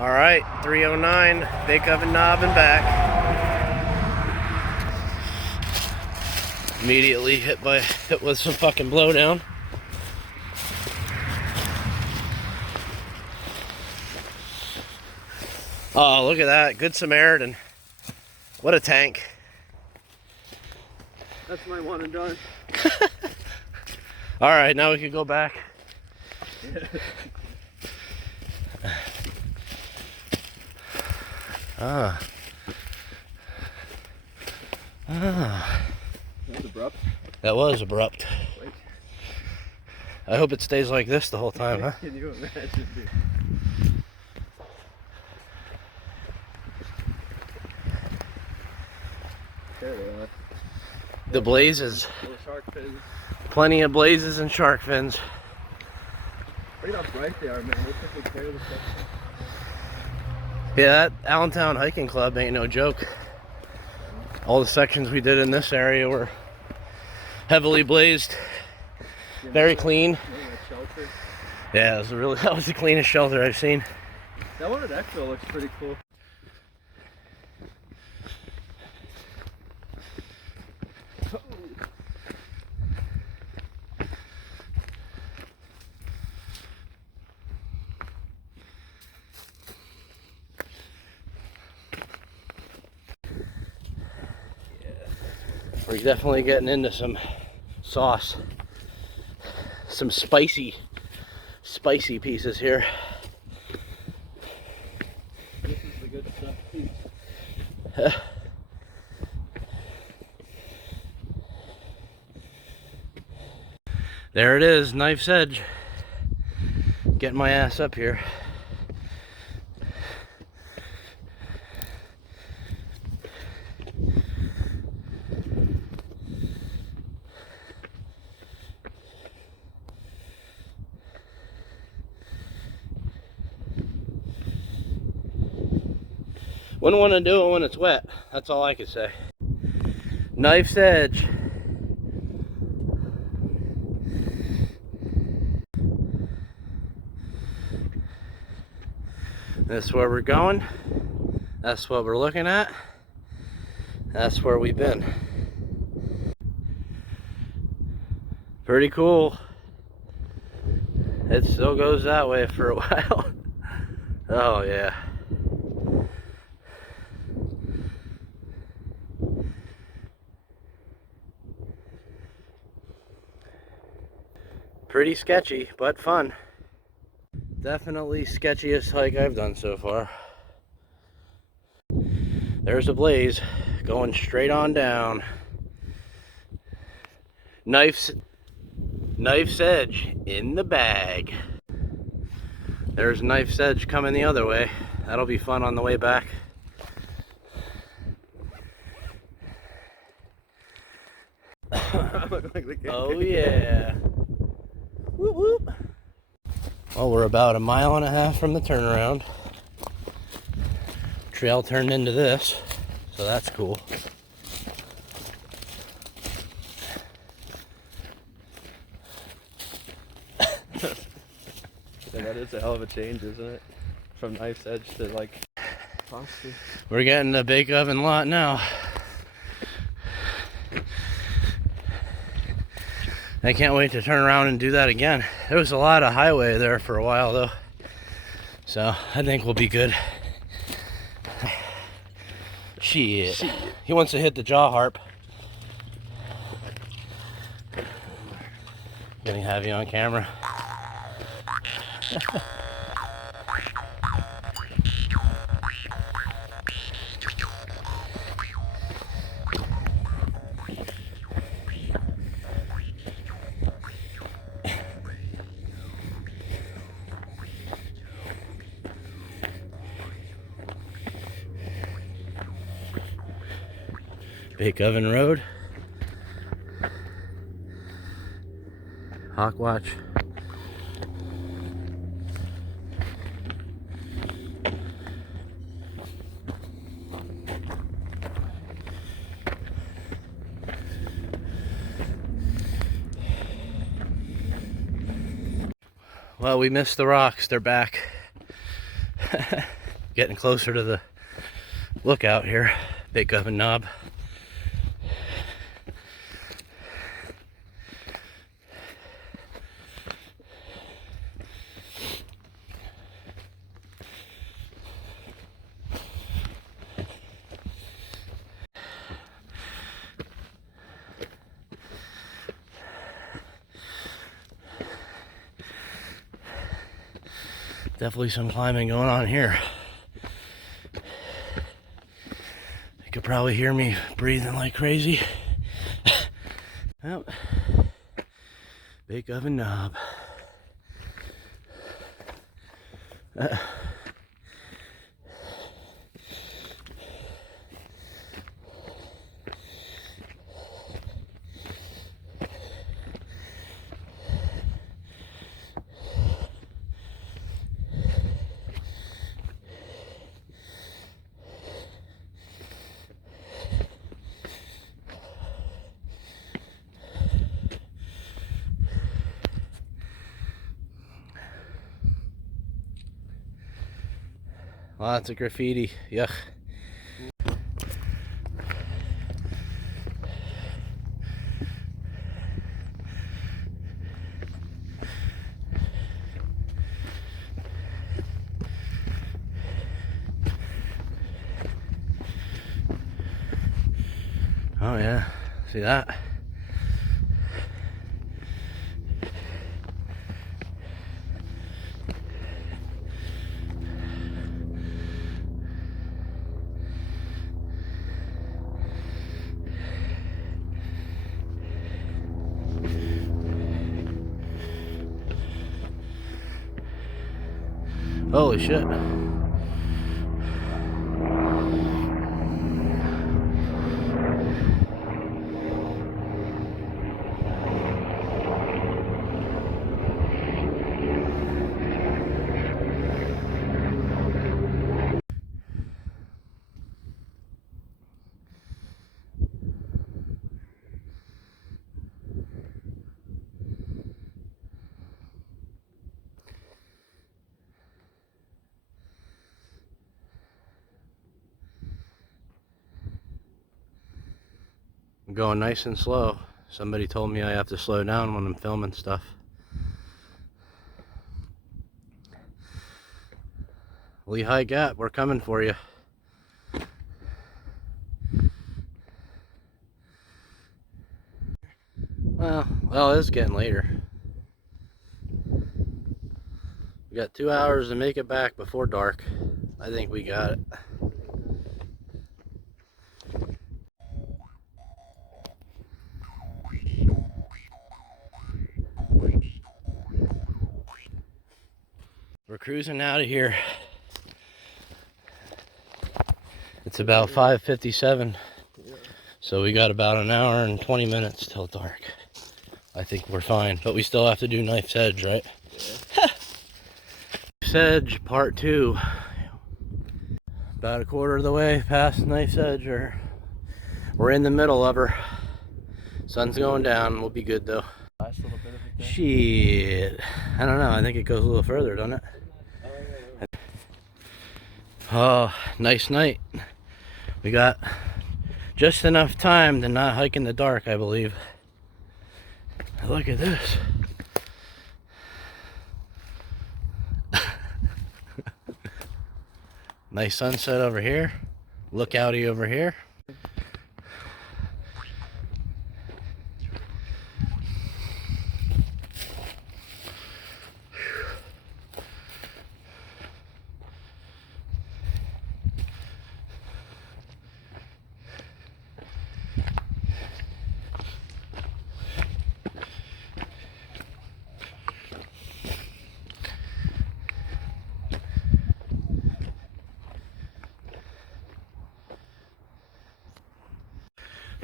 All right, 309, bake oven knob and back. Immediately hit with some fucking blowdown. Oh, look at that, good Samaritan. What a tank. That's my one and done. All right, now we can go back. Ah. That was abrupt. That was abrupt. Wait. I hope it stays like this the whole time, huh? Can you imagine, dude? There they are. The blazes. Little shark fins. Plenty of blazes and shark fins. Look how bright they are, man. They took good care of the stuff. Yeah, that Allentown Hiking Club ain't no joke. All the sections we did in this area were heavily blazed, very clean. Yeah, that was the cleanest shelter I've seen. That one at Expo looks pretty cool. We're definitely getting into some sauce. Some spicy pieces here. This is the good stuff, too. There it is, knife's edge. Getting my ass up here. Wouldn't want to do it when it's wet. That's all I could say. Knife's edge. That's where we're going. That's what we're looking at. That's where we've been. Pretty cool. It still goes that way for a while. Oh yeah. Pretty sketchy, but fun. Definitely sketchiest hike I've done so far. There's a blaze going straight on down. Knife's edge in the bag. There's knife's edge coming the other way. That'll be fun on the way back. Oh yeah. Whoop whoop. Well, we're about 1.5 miles from the turnaround. Trail turned into this, so that's cool. Yeah, that is a hell of a change, isn't it? From knife's edge to like frosty. We're getting the bake oven lot now. I can't wait to turn around and do that again. There was a lot of highway there for a while though, so I think we'll be good. Shit. He wants to hit the jaw harp. Gonna have you on camera. Bake Oven Road. Hawk Watch. Well, we missed the rocks. They're back. Getting closer to the lookout here, Bake Oven Knob. Definitely some climbing going on here. You could probably hear me breathing like crazy. Well, Bake Oven Knob. Lots of graffiti. Yuck. Oh yeah, see that? Holy shit. I'm going nice and slow. Somebody told me I have to slow down when I'm filming stuff. Lehigh Gap, we're coming for you. Well, it's getting later. We got 2 hours to make it back before dark. I think we got it. We're cruising out of here. It's about 5:57, so we got about an hour and 20 minutes till dark. I think we're fine, but we still have to do Knife's Edge, right? Yeah. Knife's Edge Part 2. About a quarter of the way past Knife's Edge, or we're in the middle of her. Sun's going down. We'll be good though. Last little bit of it there. Shit, I don't know. I think it goes a little further, doesn't it? Oh, nice night. We got just enough time to not hike in the dark, I believe. Look at this. Nice sunset over here. Lookouty over here.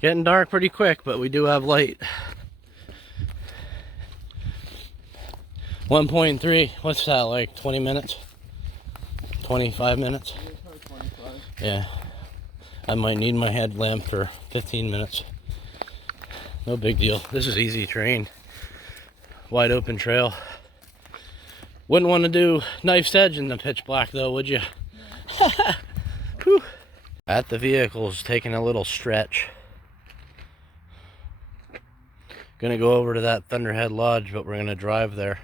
Getting dark pretty quick, but we do have light. 1.3, what's that, like 20 minutes? 25 minutes? Yeah. I might need my headlamp for 15 minutes. No big deal. This is easy terrain. Wide open trail. Wouldn't want to do Knife's Edge in the pitch black though, would you? Whew. At the vehicle's taking a little stretch. Gonna go over to that Thunderhead Lodge, but we're gonna drive there.